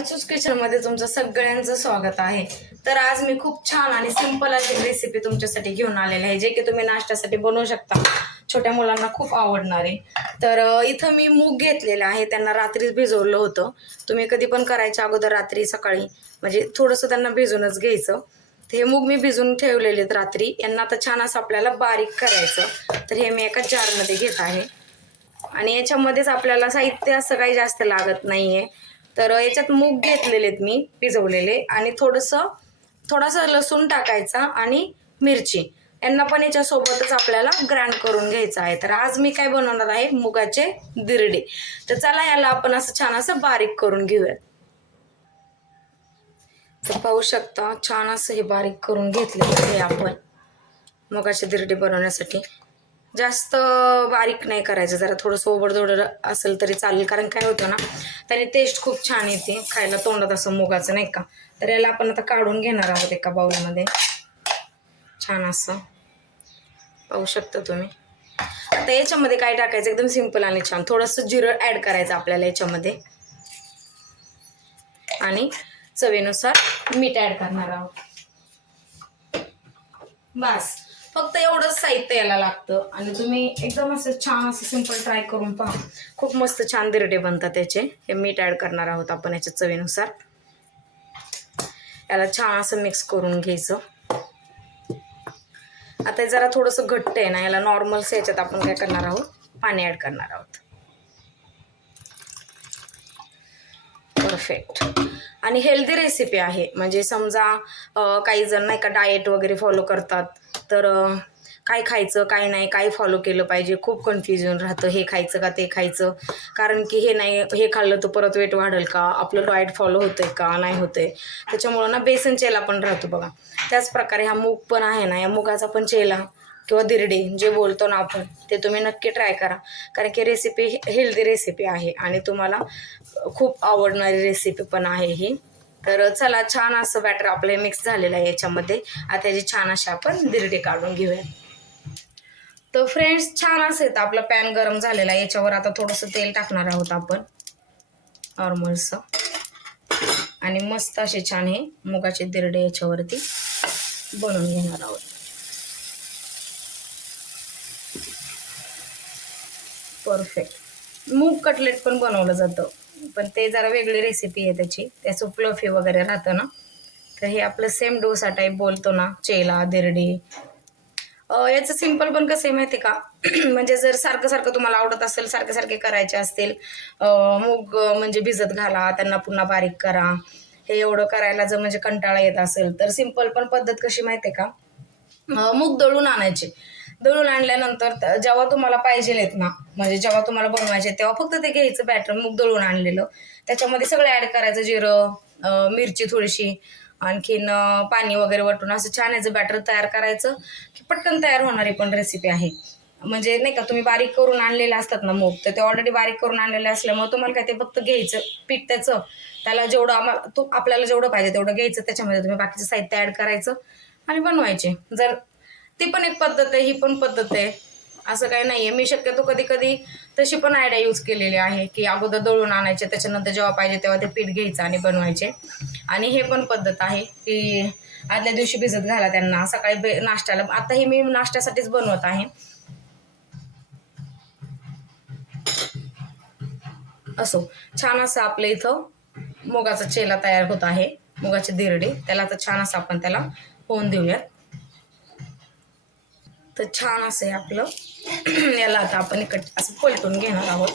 अर्चूस किचनमध्ये तुमचं सगळ्यांचं स्वागत आहे। तर आज मी खूप छान आणि सिंपल अशी रेसिपी तुमच्यासाठी घेऊन आलेली आहे, जे की तुम्ही नाश्त्यासाठी बनवू शकता। छोट्या मुलांना खूप आवडणार आहे। तर इथं मी मूग घेतलेलं आहे, त्यांना रात्रीच भिजवलं होतं। तुम्ही कधी पण करायच्या अगोदर रात्री सकाळी म्हणजे थोडंसं त्यांना भिजूनच घ्यायचं। हे मूग मी भिजून ठेवलेले आहेत रात्री, यांना आता छान असं आपल्याला बारीक करायचं। तर हे मी एका जारमध्ये घेत आहे आणि याच्यामध्येच आपल्याला साहित्य असं काही जास्त लागत नाहीये। तर याच्यात मूग घेतलेले आहेत मी भिजवलेले आणि थोडासा लसूण टाकायचा आणि मिरची, यांना पण याच्यासोबतच आपल्याला ग्राइंड करून घ्यायचं आहे। तर आज मी काय बनवणार आहे, मुगाचे दिरडे। तर चला याला आपण असं छान असं बारीक करून घेऊयात। तर पाहू शकता छान असं हे बारीक करून घेतलेलं आहे आपण मुगाचे दिरडे बनवण्यासाठी। जास्त बारीक नाही करायचं, जरा थोडंसं ओबडधोबड असेल तरी चालेल, कारण काय होतं ना त्याने टेस्ट खूप छान येते खायला तोंडात असं मुगाचं, नाही का। तर याला आपण आता काढून घेणार आहोत एका बाउलमध्ये, छान असं पाहू शकता तुम्ही। आता याच्यामध्ये काय टाकायचं, एकदम सिंपल आणि छान थोडंसं जिरं ॲड करायचं आपल्याला याच्यामध्ये आणि चवीनुसार मीठ ॲड करणार आहोत। बस फक्त एवढंच साहित्य याला लागतं आणि तुम्ही एकदम असं छान असं सिंपल ट्राय करून पहा, खूप मस्त छान दिरडे बनतात त्याचे। हे मीठ ॲड करणार आहोत आपण याच्या चवीनुसार। याला छान असं मिक्स करून घ्यायचं। आता जरा थोडंसं घट्ट आहे ना, याला नॉर्मलच याच्यात आपण काय करणार आहोत, पाणी ॲड करणार आहोत। परफेक्ट आणि हेल्दी रेसिपी आहे। म्हणजे समजा काही जण नाही का डाएट वगैरे फॉलो करतात, तर काय खायचं काय नाही, काय फॉलो केलं पाहिजे, खूप कन्फ्युजन राहतं, हे खायचं का ते खायचं, कारण की हे नाही हे खाल्लं तर परत वेट वाढेल का, आपलं डाएट फॉलो होतंय का नाही होतंय। त्याच्यामुळं ना बेसन चेला पण राहतो बघा। त्याच प्रकारे हा मूग पण आहे ना, या मुगाचा पण चेला किंवा दिरडे जे बोलतो ना आपण, ते तुम्ही नक्की ट्राय करा, कारण की रेसिपी हेल्दी रेसिपी आहे आणि तुम्हाला खूप आवडणारी रेसिपी पण आहे ही। तर चला छान असं बॅटर आपले मिक्स झालेलं आहे याच्यामध्ये। आता याची छान असे आपण दिरडे काढून घेऊया। तर फ्रेंड्स छान असेल तर आपला पॅन गरम झालेला आहे, याच्यावर आता थोडंसं तेल टाकणार आहोत आपण नॉर्मलचं, आणि मस्त असे छान हे मुगाचे दिरडे याच्यावरती बनवून घेणार आहोत। परफेक्ट मूग कटलेट पण बनवलं जातं, पण ते जरा वेगळी रेसिपी आहे त्याची, त्याचं फ्लफी वगैरे राहतं ना। तर हे आपलं सेम डोसा टाईप बोलतो ना, चेला दिरडे। याचं सिंपल पण कसं आहे माहिती का म्हणजे जर सारखं सारखं तुम्हाला आवडत असेल, सारखे सारखे करायचे असतील, मूग म्हणजे भिजत घाला, त्यांना पुन्हा बारीक करा, हे एवढं करायला जर म्हणजे कंटाळा येत असेल, तर सिंपल पण पद्धत कशी माहिती आहे का, मूग दळून आणायचे। दळून आणल्यानंतर जेव्हा तुम्हाला पाहिजे आहेत ना, म्हणजे जेव्हा तुम्हाला बनवायचे तेव्हा फक्त ते घ्यायचं बॅटर मूग दळून आणलेलं, त्याच्यामध्ये सगळं ॲड करायचं, जिरं, मिरची थोडीशी, आणखीन पाणी वगैरे वटून असं छान याचं बॅटर तयार करायचं, की पटकन तयार होणारी पण रेसिपी आहे। म्हणजे नाही का, तुम्ही बारीक करून आणलेले असतात ना मूग, तर ते ऑलरेडी बारीक करून आणलेले असल्यामुळे तुम्हाला काय ते फक्त घ्यायचं पीठ त्याचं, त्याला जेवढं आपल्याला जेवढं पाहिजे तेवढं घ्यायचं, त्याच्यामध्ये तुम्ही बाकीचं साहित्य ॲड करायचं आणि बनवायचे। जर ती पण एक पद्धत आहे, ही पण पद्धत आहे, असं काही नाही आहे। मी शक्यतो कधी कधी तशी पण आयडिया यूज केलेली आहे, की अगोदर दळून आणायचे, त्याच्यानंतर जेव्हा पाहिजे तेव्हा ते पीठ घ्यायचं आणि बनवायचे। आणि हे पण पद्धत आहे की आदल्या दिवशी भिजत घाला त्यांना, सकाळी नाश्त्याला, आता हे मी नाश्त्यासाठीच बनवत आहे। असो छान असं आपलं इथं मुगाचा चेला तयार होत आहे, मुगाचे दिरडे, त्याला आता छान असं आपण त्याला होऊन देऊयात। तर छान असं आहे आपलं याला आता आपण असं पलटून घेणार आहोत।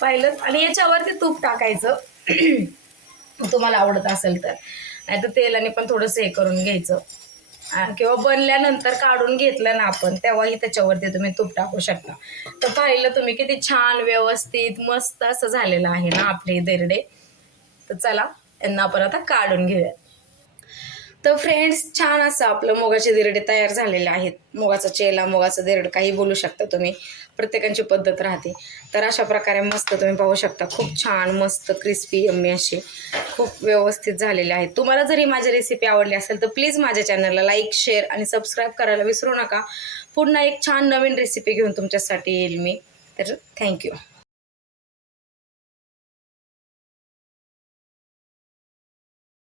पाहिलं, आणि याच्यावरती तूप टाकायचं तुम्हाला आवडत असेल तर, नाही तर तेलाने पण थोडंसं हे करून घ्यायचं, किंवा बनल्यानंतर काढून घेतलं ना आपण तेव्हाही त्याच्यावरती तुम्ही तूप टाकू शकता। तर पाहिलं तुम्ही किती छान व्यवस्थित मस्त असं झालेलं आहे ना आपले दिरडे। तर चला यांना आपण आता काढून घेऊया। तर फ्रेंड्स छान असं आपलं मुगाचे दिरडे तयार झालेले आहेत। मुगाचा चेला, मुगाचं दिरड काही बोलू शकता तुम्ही, प्रत्येकाची पद्धत राहते। तर अशा प्रकारे मस्त तुम्ही पाहू शकता, खूप छान मस्त क्रिस्पी यम्मी असे खूप व्यवस्थित झालेले आहेत। तुम्हाला जरी माझी रेसिपी आवडली असेल तर प्लीज माझ्या चॅनलला लाईक, शेअर आणि सबस्क्राईब करायला विसरू नका। पुन्हा एक छान नवीन रेसिपी घेऊन तुमच्यासाठी येईल मी। तर थँक्यू.